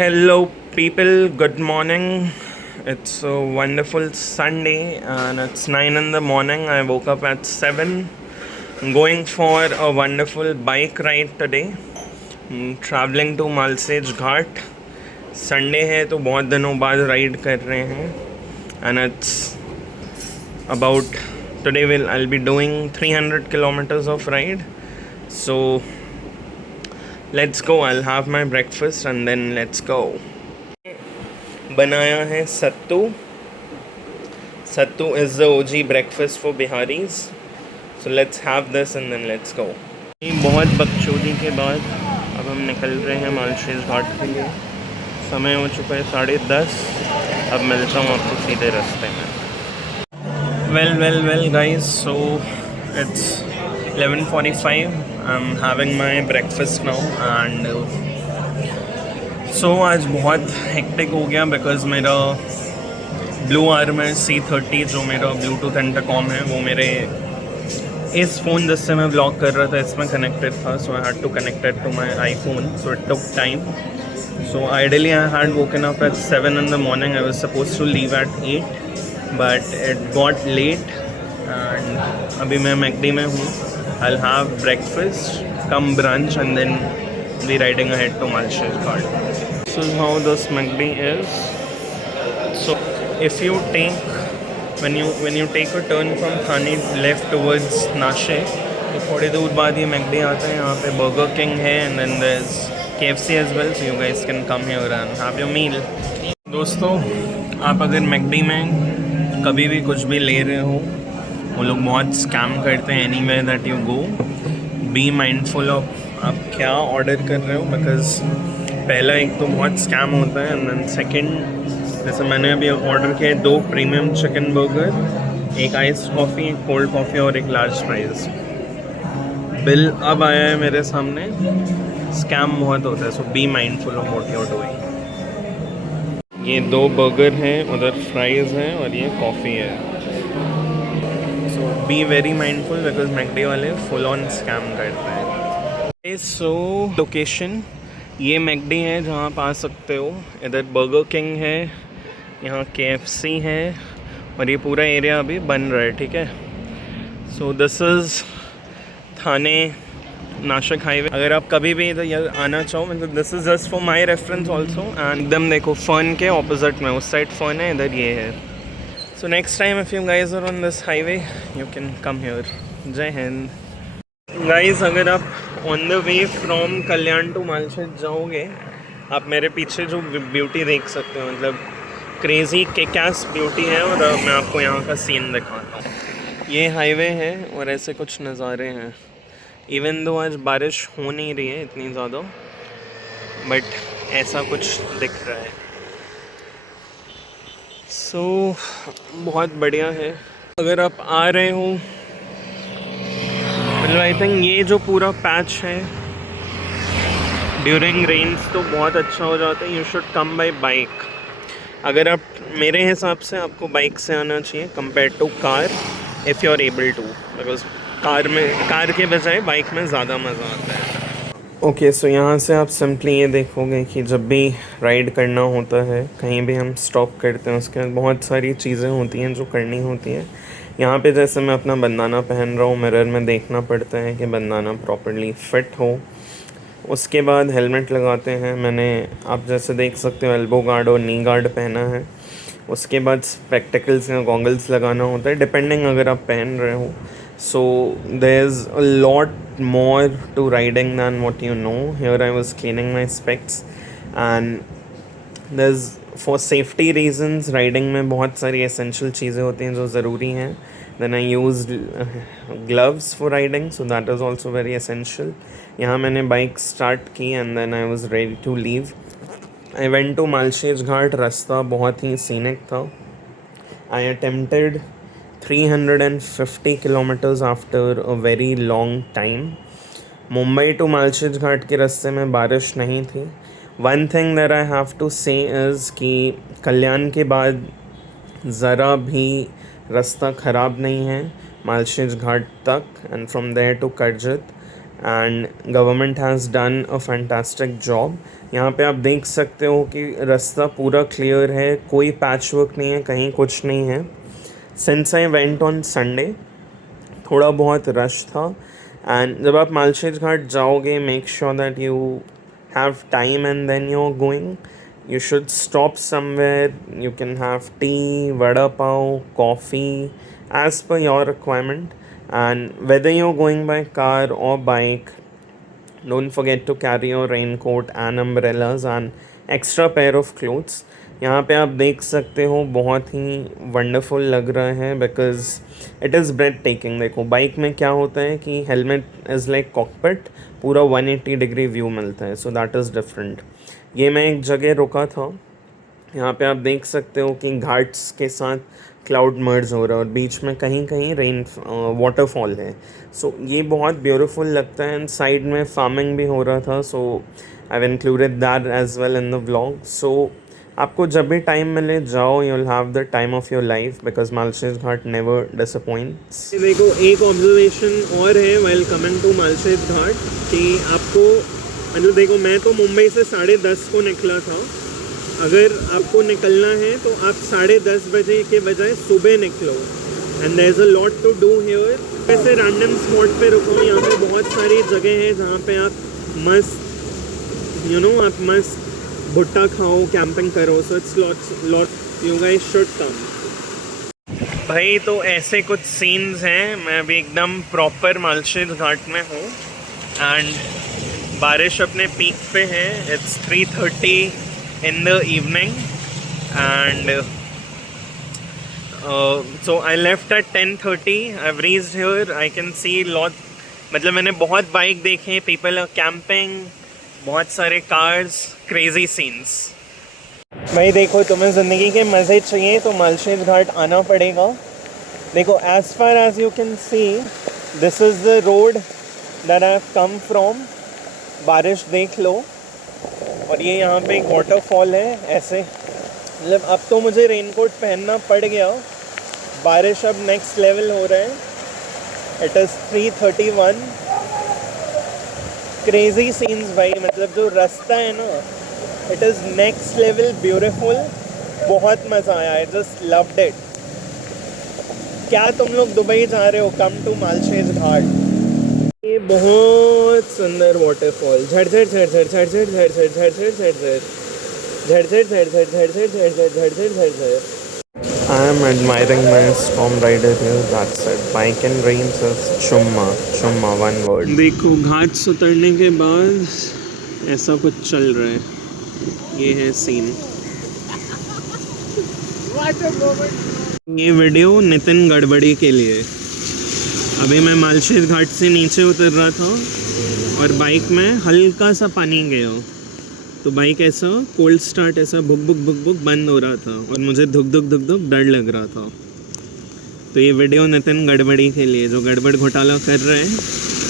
Hello, people. Good morning. It's a wonderful Sunday, and it's 9 in the morning. I woke up at 7. I'm going for a wonderful bike ride today. I'm traveling to Malsej Ghat. Sunday है तो बहुत दिनों बाद ride कर रहे हैं, and it's about today I'll be doing 300 kilometers of ride. So let's go. I'll have my breakfast and then let's go. बनाया है सत्तू. Sattu is the OG breakfast for Biharis. So let's have this and then let's go. बहुत बकचोदी के बाद अब हम निकल रहे हैं मालशेज घाट के लिए. समय हो चुका है 10:30. अब मिलता हूँ आपको सीधे रास्ते में. Well guys, so it's 11:45. I'm having my breakfast now and so आज बहुत हेक्टिक हो गया बिकॉज मेरा ब्लू आर्मर C30 जो मेरा ब्लूटूथ इंटरकॉम है वो मेरे इस फ़ोन जिससे मैं व्लॉग कर रहा था इसमें कनेक्टेड था. So I had to connect it to my iPhone. So it took time. So ideally I had woken up at 7 in the morning. I was supposed to leave at 8 but it got late and अभी मैं McD में हूँ. I'll have breakfast, come brunch and then be riding ahead to Malsej Ghat. This is how this McD is. So if you take when you take a turn from Thane left towards Nashik, तो थोड़ी दूर बाद ये McD आता है. यहाँ पे Burger King है and then there's KFC as well, so you guys can come here and have your meal. दोस्तों, आप अगर McD में कभी भी कुछ भी ले रहे हो, वो लोग बहुत स्कैम करते हैं. Anywhere that you go, B mindful of आप क्या ऑर्डर कर रहे हो, बिकॉज पहला एक तो बहुत स्कैम होता है एंड देन सेकंड, जैसे मैंने अभी ऑर्डर किया 2 प्रीमियम चिकन बर्गर, एक आइस कॉफ़ी, एक कोल्ड कॉफ़ी और एक लार्ज फ्राइज. बिल अब आया है मेरे सामने. स्कैम बहुत होता है, so be mindful of what you are doing. ये 2 बर्गर हैं, उधर फ्राइज़ हैं और ये कॉफ़ी है. So be very mindful because McD वाले फुल ऑन स्कैम करते हैं. सो लोकेशन ये मैकडी है जहाँ आप आ सकते हो. इधर बर्गर किंग है, यहाँ KFC है और ये पूरा एरिया अभी बन रहा है. ठीक है. So this is Thane Nashik highway. अगर आप कभी भी इधर आना चाहो, मतलब this is just for my reference also. And एकदम देखो फर्न के ऑपोजिट में, उस साइड फर्न है, इधर ये है. So next time if you guys are on this highway you can come here. Jai Hind. Guys, अगर आप on the way from Kalyan to Malshej जाओगे, आप मेरे पीछे जो ब्यूटी देख सकते हो, मतलब क्रेज़ी किक-एस ब्यूटी है. और मैं आपको यहाँ का सीन दिखाता हूँ. ये हाईवे है और ऐसे कुछ नज़ारे हैं. इवन दो आज बारिश हो नहीं रही है इतनी ज़्यादा, बट ऐसा कुछ दिख रहा है. सो बहुत बढ़िया है. अगर आप आ रहे हो, मतलब आई थिंक ये जो पूरा पैच है ड्यूरिंग रेन्स तो बहुत अच्छा हो जाता है. You should come by bike. अगर आप, मेरे हिसाब से आपको बाइक से आना चाहिए compare to car, if you are able to, because car के बजाय बाइक में ज़्यादा मज़ा आता है. ओके, सो यहाँ से आप सिंपली ये देखोगे कि जब भी राइड करना होता है, कहीं भी हम स्टॉप करते हैं, उसके बाद बहुत सारी चीज़ें होती हैं जो करनी होती हैं. यहाँ पे जैसे मैं अपना बंदाना पहन रहा हूँ, मिरर में देखना पड़ता है कि बंदाना प्रॉपर्ली फिट हो. उसके बाद हेलमेट लगाते हैं. मैंने, आप जैसे देख सकते हो, एल्बो गार्ड और नी गार्ड पहना है. उसके बाद स्पेक्टिकल्स या गॉगल्स लगाना होता है, डिपेंडिंग अगर आप पहन रहे हो. So there's a lot more to riding than what you know. Here I was cleaning my specs and there's, for safety reasons, riding में बहुत सारी essential चीज़ें होती हैं जो ज़रूरी हैं. Then I used gloves for riding, so that is also very essential. यहाँ मैंने बाइक स्टार्ट की and then I was ready to leave. I went to Malsej Ghat. रास्ता बहुत ही सीनिक था. I attempted 350 kilometers after a very long time. Mumbai to Malshej Ghat के रास्ते में बारिश नहीं थी. One thing that I have to say is कि कल्याण के बाद ज़रा भी रास्ता ख़राब नहीं है मालशेज घाट तक, and from there to Karjat. And government has done a fantastic job. यहाँ पे आप देख सकते हो कि रास्ता पूरा क्लियर है, कोई पैच वर्क नहीं है, कहीं कुछ नहीं है। Since I went on Sunday थोड़ा बहुत रश था। एंड जब आप मालशेज घाट जाओगे, make sure that you have time and then you are going. You should stop somewhere. You can have tea, vada pav, coffee, as per your requirement. And whether you're going by car or bike, don't forget to carry your raincoat and umbrellas and extra pair of clothes. यहाँ पे आप देख सकते हो बहुत ही wonderful लग रहा है because it is bread taking. देखो बाइक में क्या होता है कि हेलमेट इज़ लाइक कॉकपिट, पूरा 180 डिग्री व्यू मिलता है, सो दैट इज़ डिफरेंट। ये मैं एक जगह रुका था, यहाँ पे आप देख सकते हो कि घाट्स के साथ क्लाउड मर्ज हो रहा है और बीच में कहीं कहीं रेन वाटरफॉल है। सो ये बहुत ब्यूटीफुल लगता है। एंड साइड में फार्मिंग भी हो रहा था, so I have included that as well in the vlog. So आपको जब भी टाइम मिले जाओ, you will have the time of your life because Malshej Ghat never disappoints. देखो एक ऑब्जर्वेशन और है while coming to Malshej Ghat कि आपको मतलब देखो मैं तो मुंबई से 10:30 को निकला था। अगर आपको निकलना है तो आप 10:30 बजे के बजाय सुबह निकलो। And there is a lot to do here. ऐसे रैंडम स्पॉट पे रुको, यहाँ पे बहुत सारी जगह है जहाँ पे आप मस्त आप मस्त भुट्टा खाओ, कैंपिंग करो। So it's lot you guys should come. भाई तो ऐसे कुछ सीन्स हैं। मैं अभी एकदम प्रॉपर मालशेज घाट में हूँ एंड बारिश अपने पीक पे है। It's 3:30 in the evening and so I left at 10:30. I've reached here. I can see lot मतलब मैंने बहुत बाइक देखे, people are camping, बहुत सारे cars, crazy scenes। भाई देखो तुम्हें ज़िंदगी के मज़े चाहिए तो मालशेज घाट आना पड़ेगा। देखो as far as you can see this is the road that I have come from। बारिश देख लो और ये यहाँ पे एक वाटरफॉल है। ऐसे मतलब अब तो मुझे रेनकोट पहनना पड़ गया, बारिश अब नेक्स्ट लेवल हो रहा है। It is 3:31। क्रेजी सीन्स भाई, मतलब जो रास्ता है ना it is next level beautiful. बहुत मज़ा आया, आई जस्ट लव्ड इट। क्या तुम लोग दुबई जा रहे हो, कम टू मालशेज घाट। ये बहुत सुंदर waterfall, झड़झड़ झड़झड़ झड़झड़ झड़झड़ झड़झड़ झड़झड़ झड़झड़ झड़झड़ झड़झड़ झड़झड़ झड़झड़ झड़झड़। I am admiring my storm rider here. That's it. Bike and rains is chumma chumma, one word. देखो घाट से उतरने के बाद ऐसा कुछ चल रहा है। ये है सीन। ये वीडियो नितिन गड़बड़ी के लिए। अभी मैं मालशेज घाट से नीचे उतर रहा था और बाइक में हल्का सा पानी गया तो बाइक ऐसा कोल्ड स्टार्ट ऐसा बुक बुक बुक बुक बंद हो रहा था और मुझे धुक धुक धुक धुक डर लग रहा था। तो ये वीडियो नितिन गड़बड़ी के लिए, जो गड़बड़ घोटाला कर रहे हैं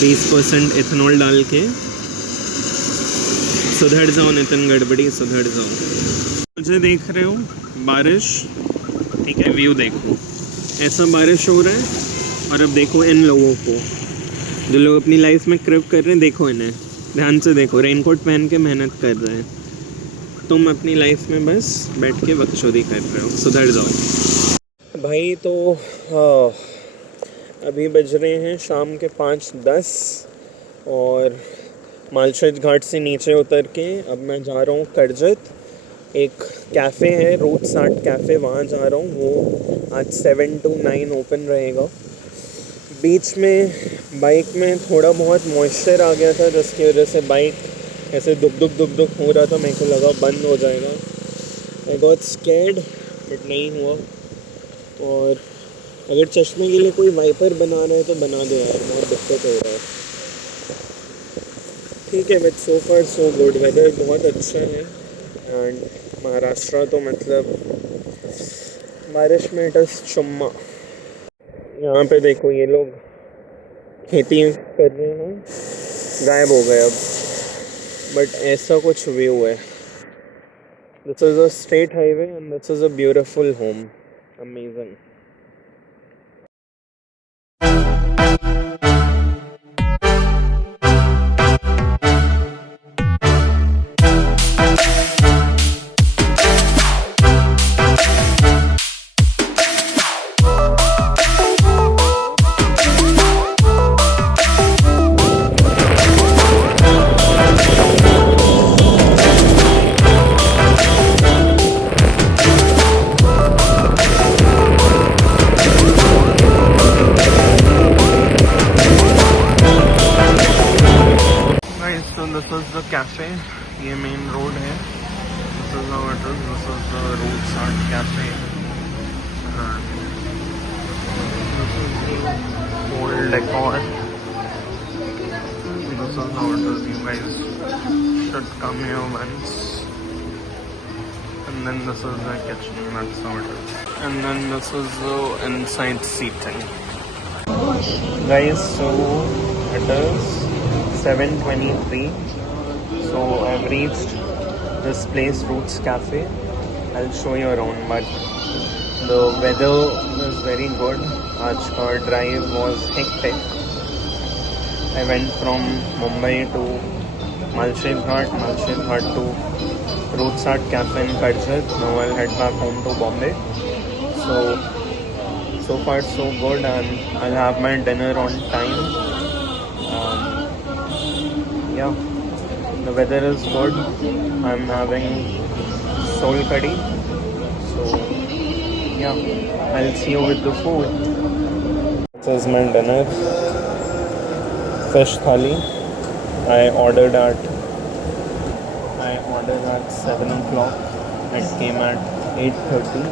20% इथेनॉल डाल के। सुधर जाओ नितिन गड़बड़ी, सुधर जाओ। मुझे देख रहे हो बारिश, ठीक है, व्यू देखो ऐसा बारिश हो रहा है। और अब देखो इन लोगों को जो लोग अपनी लाइफ में क्रिप कर रहे हैं, देखो इन्हें ध्यान से देखो, रेनकोट पहन के मेहनत कर रहे हैं। तुम अपनी लाइफ में बस बैठ के बकचोदी कर रहे हो, सुधर जाओ भाई। तो अभी बज रहे हैं शाम के 5:10 और मालशेज घाट से नीचे उतर के अब मैं जा रहा हूँ करजत। एक कैफ़े है रूट 60 कैफ़े, वहाँ जा रहा हूँ। वो आज 7 to 9 ओपन रहेगा। बीच में बाइक में थोड़ा बहुत मॉइस्चर आ गया था जिसकी वजह से बाइक ऐसे दुख दुख दुख दुख हो रहा था। मेरे को लगा बंद हो जाएगा। आई गॉट स्कैर्ड बट नहीं हुआ। और अगर चश्मे के लिए कोई वाइपर बना रहा है तो बना दो यार, बहुत दिक्कत हो रहा है। ठीक है, but so far so good, weather बहुत अच्छा है। एंड महाराष्ट्र तो मतलब बारिश में इट इज़ चुम्मा। यहाँ पे देखो ये लोग खेती कर रहे हैं, गायब हो गए अब, बट ऐसा कुछ व्यू है। This is a state highway and this is a beautiful home, amazing. is how it is. This is the Roots Art Cafe. And this is the old decor. This is how it is. You guys should come here once. And then this is the kitchen. That's how it is. And then this is the inside seating. Guys, so it is 7:23. So I've reached this place, Roots Cafe. I'll show you around, but the weather is very good. Aaj ka drive was hectic. I went from Mumbai to Malshed Ghat to Roots Art Cafe in Karjat. Now I'll head back home to Bombay. So far so good, and I'll have my dinner on time. Yeah, the weather is good. I'm having soul curry. So yeah, I'll see you with the food. This is my dinner. Fish thali. I ordered at 7 o'clock. It came at 8:30.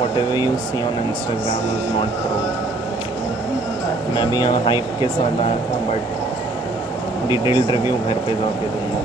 Whatever you see on Instagram is not true. मैं भी यहाँ hype के साथ आया था, but detailed review घर पे जाके दूँगा.